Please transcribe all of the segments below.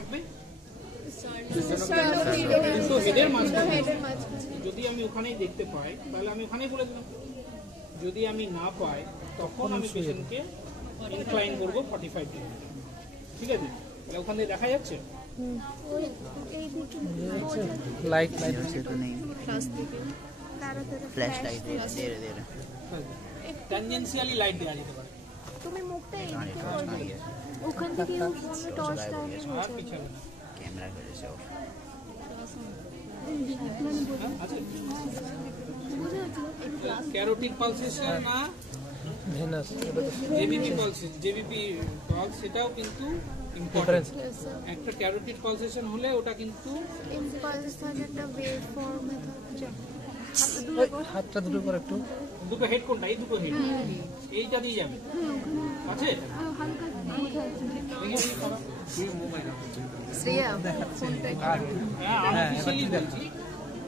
থাকবে কিন্তু হেডের মাঝখানে যদি আমি ওখানেই দেখতে পাই তাহলে আমি ওখানেই বলে দিলাম। যদি আমি না পাই তখন আমি পেশেন্টকে ইনক্লাইন করবো 45 ডিগ্রি। ঠিক আছে, তাহলে ওখান থেকে দেখা যাচ্ছে लाइट तो नहीं फ्लैश लाइट दे रहे ট্যানজেন্সিয়ালি লাইট দেওয়া যেতে পারে। তুমি মুখটা এইদিকে করবে, ওখান থেকে ফোনে টর্চ লাগালে আর কিছু হবে না। कैमरा करे से ऑफ ক্যারোটিড পালসেশন না Venus JBP pulsation, JBP pulse সেটাও কিন্তু ইম্পর্টেন্ট। একটা ক্যারোটিড পালসেশন হলে ওটা কিন্তু ইম্পালস থাকে, একটা ওয়েভ ফর্মে থাকে। हाथ दूर पर একটু দুটো হেড কোনটা? এই দুটো হেড, এইটা দিয়ে যাবে আছে। শ্রেয়া ফোনটা আমি অফিসিয়ালি বলছি,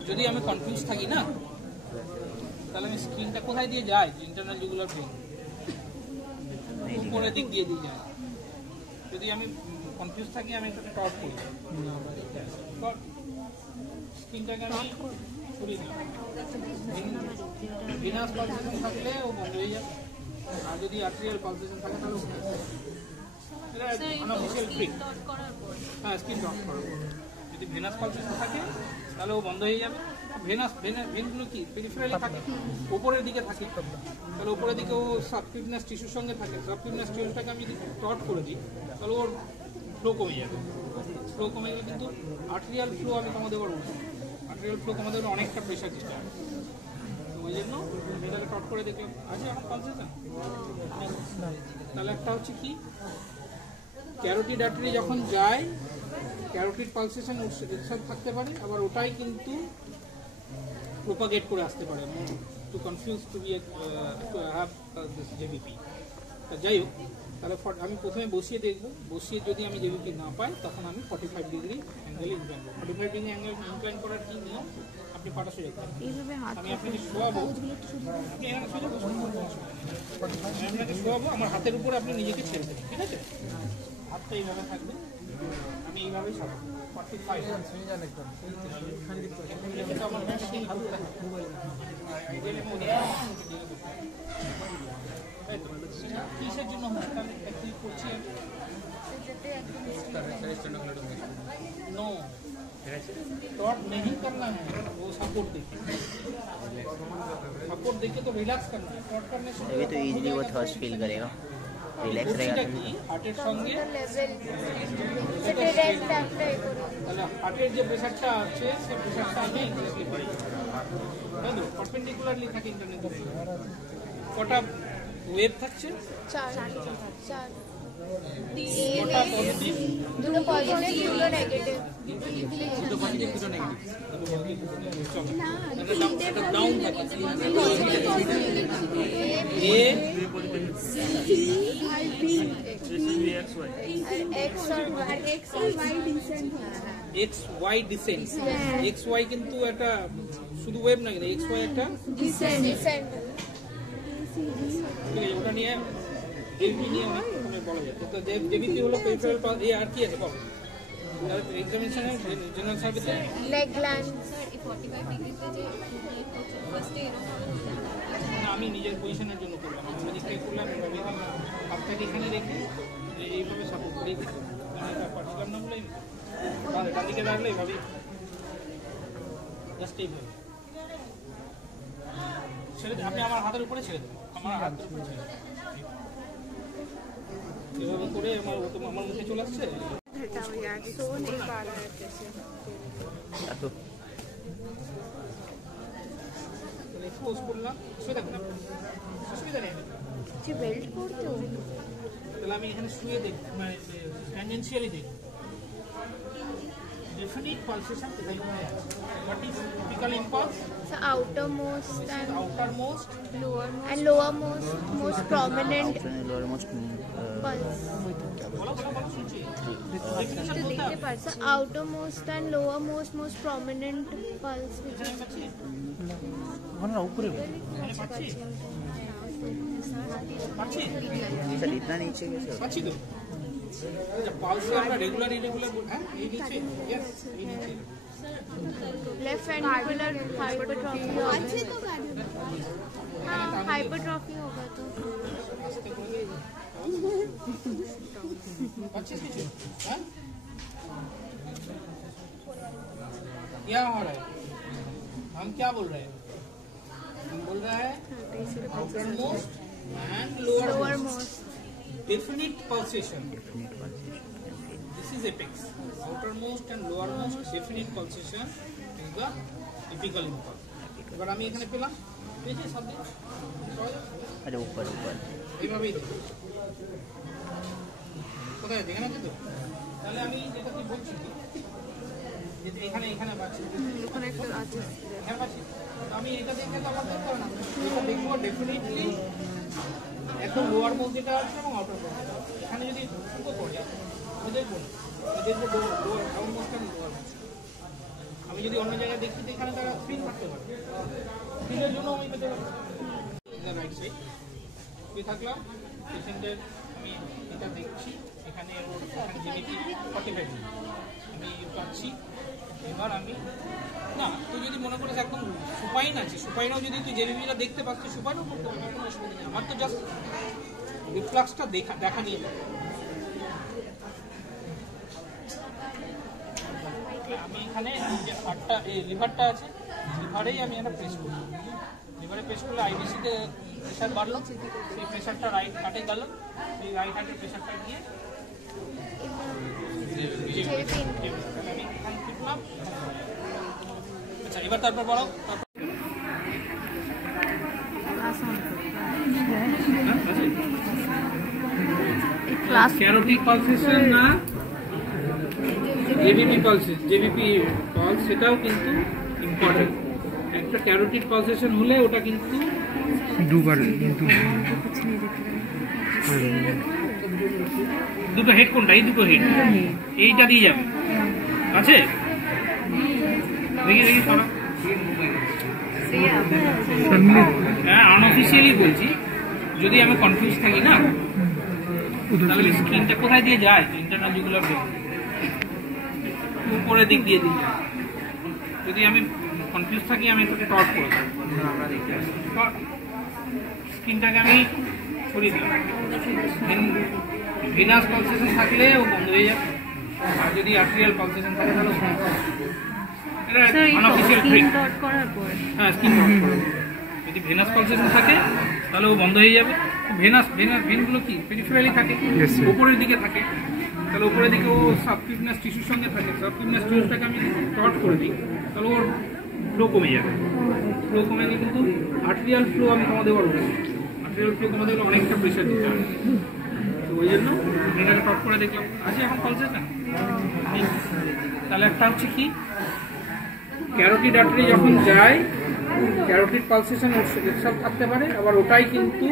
যদি আমি কনফিউজ থাকি না তাহলে আমি স্ক্রিনটা কোথায় দিয়ে যাই? ইন্টারনাল জুগুলার ভেন উপরের দিক দিয়ে যায়। যদি আমি কনফিউজ থাকি আমি একটা টর্চ করি, স্ক্রিনটাকে আমি সরিয়ে দিই। ভিনাস পালসেশন থাকলে ও বন্ধ হয়ে যাবে, আর যদি আর্টেরিয়াল পালসেশন থাকে তাহলে এটা আনঅফিশিয়াল ট্রিক। হ্যাঁ, স্ক্রিন অফ করার পর যদি ভেনাস পালসেশন থাকে তাহলে ও বন্ধ হয়ে যাবে। ভেনগুলো কি পেরিফেরালি থাকে, উপরের দিকে থাকে, তাহলে উপরের দিকে ও সাবকিউবিনাস টিস্যুর সঙ্গে থাকে। সাবকিউবিনাস টিস্যুটাকে আমি যদি টর্চ করে দিই তাহলে ওর ফ্লো কমে যাবে। ফ্লো কমে গেলে কিন্তু আর্টেরিয়াল ফ্লো আমি কমাতে পারবো। আর্টেরিয়াল ফ্লো কমাতে গেলে অনেকটা প্রেশার দিতে হবে, তো ওই জন্য এটাকে টর্চ করে দেখলাম আছে এখন পালসেশন। তাহলে একটা হচ্ছে কি, ক্যারোটিড আর্টারি যখন যায় ক্যারোটিড পালসেশন ওর সাথে থাকতে পারে, আবার ওটাই কিন্তু প্রোপাগেট করে আসতে পারে, to confuse to be to have this JBP. যাই হোক, তাহলে আমি প্রথমে বসিয়ে দেখবো, বসিয়ে যদি আমি জেবিপি না পাই তখন আমি 45 ডিগ্রি অ্যাঙ্গেলে ইনক্লাইন করবো। 45 ডিগ্রি অ্যাঙ্গেল ইনক্লাইন করার কি নিয়ম, আপনি পাটা সোজা করবেন, আমি আপনাকে শোয়াবো, আপনি এখানে সোজা বসুন, আমি আপনাকে শোয়াবো, আমার হাতের উপরে আপনি নিজেকে ছেড়ে দেবেন। ঠিক আছে, হাতটা এইভাবে থাকবে, আমি এইভাবেই সাজাবো 45 किसের জন্য হসপিটালে অ্যাকচুয়ালি করছি नो टॉट नहीं करना है, वो सपोर्ट देके तो रिलैक्स करना है। टॉट करने से अभी तो इजीली वो थर्स्ट फील करेगा, रिलैक्स रहेगा। हार्टेর সঙ্গে লেভেল হার্টের যে প্রেসারটা আছে সেই প্রেসারটা আমি ইনক্রিজ করি, তাই তো পারপেন্ডিকুলারলি থাকে ইন্টারনেট। কটা ওয়েভ থাকছে? 4 কটা পজিটিভ? দুটো পজিটিভ দুটো নেগেটিভ। দুটো পজিটিভ দুটো নেগেটিভ, এটা ডাউন থাকে। এ X Y descent. X Y কিন্তু একটা শুধু ওয়েভ না, কিন্তু এক্স ওয়াই একটা ডিসেন্ট। ঠিক আছে, ওটা নিয়ে জেবিপি নিয়ে অনেক বলা যায়। তো জেবিপি হলো পেরিফেরাল পালস। এই আর কি আছে বল, এক্সামিনেশনে জেনারেল সার্ভিসে লেগ গ্ল্যান্ড। আমি নিজের পজিশনের জন্য করলাম, আমি নিজেকে করলাম এভাবে, হাতটাকে এখানে রেখে এইভাবে সাপোর্ট করে দিই, এটা পারছিলাম না বলে ডান দিকে রাখলে এইভাবে জাস্ট এইভাবে ছেড়ে আপনি আমার হাতের উপরে ছেড়ে দেবেন, আমার হাতের উপরে ছেড়ে দেবেন, এভাবে করে আমার মুখে চলে আসছে। এক্সপোজ করলাম, শুয়ে দেখুন অসুবিধা নেই। বেল্ট করতে তাহলে আমি এখানে শুয়ে দেখি, মানে ট্যানজেন্সিয়ালি দেখি definite pulsation কোথায় কোথায় আছে। What is typical impulse? So outermost and Outermost, lowermost and lowermost most prominent lowermost pulse. বলো শুনছি। তো দেখতে পাচ্ছ outermost and lowermost most prominent pulse which is ওখানে উপরে পাচ্ছি सर इतना नीचे कैसे পাচ্ছি তো আচ্ছা পালসে আমরা রেগুলার ইরেগুলার হ্যাঁ এই নিচে यस এই নিচে लेफ्ट वेंट्रिकुलर हाइपरट्रॉफी हाँ हाइपरट्रॉफी होगा तो अच्छे से हाँ क्या हो रहा है हम क्या बोल रहे हैं हम बोल रहे हैं outer most and lower most definite pulsation this is apex outermost and lowermost definite pulsation is the apical impulse এবার আমি এখানে পেলাম পেয়েছি সব দিন আরে উপর উপর এইভাবেই দেখো কোথায় দেখেন তো তাহলে আমি যেটা কি বলছি যে এখানে এখানে পাচ্ছি ওখানে একটা আছে এখানে পাচ্ছি আমি এটা দেখে তো আমার দেখতে হবে না এটা দেখবো ডেফিনেটলি একদম লোয়ার মোস্ট যেটা আছে এবং আউটার মোস্ট যেটা আছে এখানে যদি দুটো পড়ে দেখবো লোয়ার ডাউন মোস্ট আর লোয়ার মোস্ট আমি যদি অন্য জায়গায় দেখি তো এখানে তারা স্পিন থাকতে পারে স্পিনের জন্য আমি পেতে পারি রাইট সাইড তুই থাকলাম পেশেন্টের আমি এটা দেখছি এখানে জিবিপি 45 আমি পাচ্ছি এবার আমি না তুই যদি মনে করিস একদম সুপাইন আছে সুপাইনও যদি তুই জেবিপিটা দেখতে পাস তুই সুপাইনও করতে পারবি কোনো অসুবিধা নেই আমার তো জাস্ট রিফ্লাক্সটা দেখা নিয়ে যাবে আমি এখানে যে হার্টটা এই লিভারটা আছে লিভারেই আমি একটা প্রেস করব লিভারে প্রেস করলে আইবিসিতে প্রেশার বাড়লো সেই প্রেশারটা রাইট হার্টে গেল সেই রাইট হার্টের প্রেশারটা গিয়ে আমি এখানে টিপলাম আচ্ছা এবার তারপর বলো ক্যারোটিক পালসেশন না জেবিপি পালসেস জেবিপি পালস সেটাও কিন্তু ইম্পর্টেন্ট একটা ক্যারোটিক পালসেশন হলে ওটা কিন্তু দুবার দুটো হেড কোনটা এই দুটো হেড এইটা দিয়ে যাবে আছে দেখি দেখি সরা হ্যাঁ আনঅফিসিয়ালি বলছি যদি আমি কনফিউজ থাকি না তাহলে স্ক্রিনটা কোথায় দিয়ে যায় ইন্টারনাল জুগুলার উপরের দিক দিয়ে দিই যদি আমি কনফিউজ থাকি আমি একটু টর্ক করে স্ক্রিনটাকে আমি সরিয়ে দিলাম ভিনাস পালসেশন থাকলে ও বন্ধ হয়ে যাবে আর যদি আর্টেরিয়াল পালসেশন থাকে তাহলে এটা আনঅফিসিয়াল ট্রিক হ্যাঁ স্ক্রিন ডট করার যদি ভেনাস পালসেশন থাকে তাহলে ও বন্ধ হয়ে যাবে ভেনগুলো কি পেরিফেরালি থাকে উপরের দিকে থাকে তাহলে উপরের দিকে ও সাবকিউটানিয়াস টিস্যুর সঙ্গে থাকে সাবকিউটানিয়াস টিস্যুটাকে আমি টর্ট করে দিই তাহলে ওর ফ্লো কমে যাবে ফ্লো কমে গেলে কিন্তু আর্টেরিয়াল ফ্লো আমি কমাতে পারবো আর্টেরিয়াল ফ্লো কমাতে গেলে অনেকটা প্রেশার দিতে হবে তো ওই জন্য এটাকে টর্ট করে দেখলাম আছে এখন পালসেশন তাহলে একটা হচ্ছে কি ক্যারোটিড আর্টারি যখন যায় ক্যারোটিড পালসেশন সব থাকতে পারে আবার ওটাই কিন্তু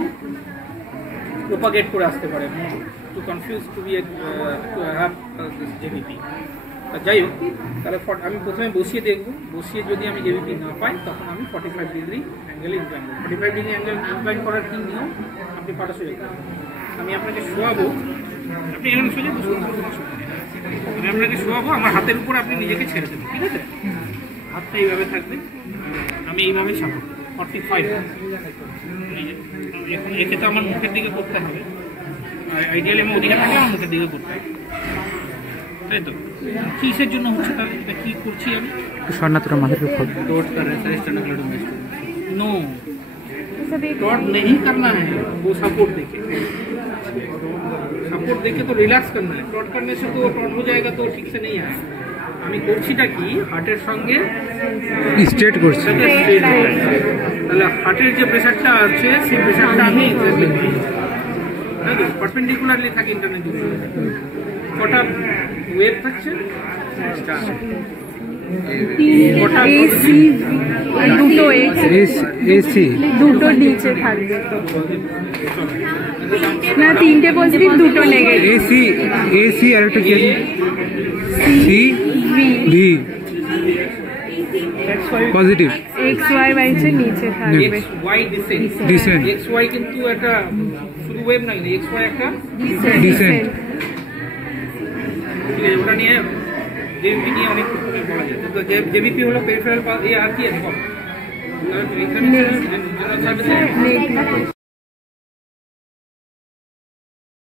প্রোপাগেট করে আসতে পারে to confuse to be to have JBP যাই হোক তাহলে আমি প্রথমে বসিয়ে দেখবো বসিয়ে যদি আমি জেবিপি না পাই তখন আমি 45 ডিগ্রি অ্যাঙ্গেলে ইনক্লাইন করব 45 ডিগ্রি অ্যাঙ্গেল ইনক্লাইন করার কি নিয়ম আপনি পাটা সোজা করবেন আমি আপনাকে শোয়াবো আপনি এখানে সোজা বসুন আমি আপনাকে শোয়াবো আমার হাতের উপর আপনি নিজেকে ছেড়ে দেবেন ঠিক আছে হাতটা এইভাবে থাকবে আমি এইভাবে চাপো 45 এখন একে তো আমার মুখের দিকে করতে হবে আইডিয়ালি আমি ওদিকে থাকলে আমার মুখের দিকে করতে হবে তাই তো কিসের জন্য হচ্ছে তাহলে এটা কি করছি আমি স্বর্ণাতরা মাথার উপর डॉट कर रहे हैं नो डॉट नहीं करना है वो सपोर्ट देके तो रिलैक्स करना है डॉट करने से तो डॉट हो जाएगा तो ठीक से नहीं आएगा আমি করছিটা কি হার্টের সঙ্গে স্ট্রেট করছি তাহলে হার্টের যে প্রেসারটা আছে সেই প্রেসারটা আমি পারপেন্ডিকুলারলি থাকি ইন্টারনেট কটা ওয়েভ থাকছে এসি দুটো নিচে থাকবে না তিনটে পজিটিভ দুটো নেগেটিভ এসি এসি আর একটা কি C V positive X Y বাইসের নিচে থাকবে X Y descent X Y কিন্তু একটা শুধু ওয়েভ না এক্স ওয়াই একটা ডিসেন্ট ঠিক আছে, ওটা নিয়ে জেবিপি নিয়ে অনেক বলা যায়। তো জেবিপি হলো পেরিফেরাল আর কি আছে